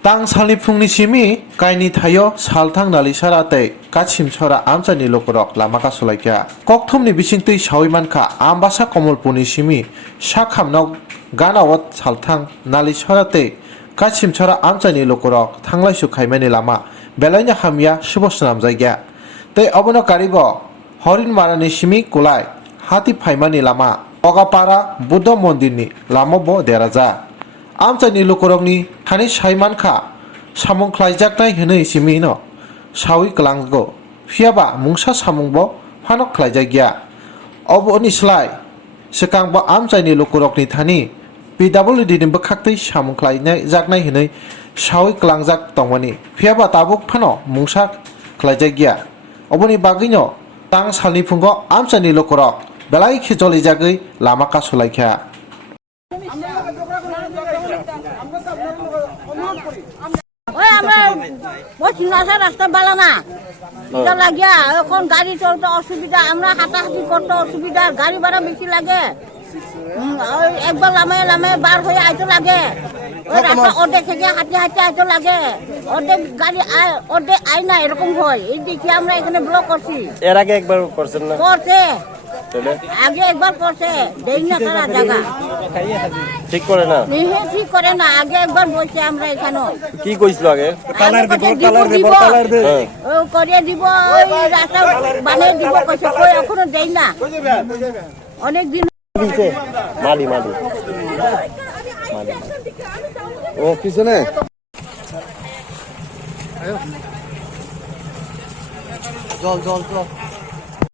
Tang salni phungni simi kaini thayo salthang nali sarate kachim chora amchani lokorok lamaka sulaikya kokthomni bisingtui sawi mankha ambasa komolpuni simi sakhamnok ganawat salthang nali sarate kachim chora amchani lokorok thanglaisu khaimani lama belaina hamya subosnam jaigya tei abono karibo horin marani simi kulai hati phaimani lama ogapara buddha mondirni lamobo deraja amchani lokorokni thani saimankha samung khlaijaknai hinui simi no sawi klanggo phiaba mungsa samungbo phanok khlaijakya oboni slai sekangbo amchani lokorokni thani PWD ni bkhaktei samung khlainai jaknai hinui sawi klangjak tongmani phiaba tabuk phano mungsa khlaijakya oboni bagino tang salni phungo amchani lokorok belai khijoli jagoi lama kasulaikha রাস্তা ভালো না এটা লাগিয়া এখন গাড়ি চলতে অসুবিধা আমরা হাঁটাহাঁটি করতে অসুবিধা গাড়ি ভাড়া বেশি লাগে একবার লামে লামে বার হয়ে আইতে লাগে ওই রাস্তা অর্ধেক থেকে হাঁটে হাঁটে আইতে লাগে অর্ধেক গাড়ি অর্ধেক আই না এরকম হয় এই দেখি আমরা এখানে ব্লক করছি এর আগে একবার করছেন না করছে আগে একবার করছে দেই না তারা জায়গা ঠিক করে না ঠিক করে না আগে একবার বলছে আমরা এখানে কি কইছিল আগে কালার দে ও করিয়ে দিব ওই রাস্তা বানিয়ে দিব কইছে কই এখনো দেই না অনেক দিন দিছে মালি ও পিছনে জল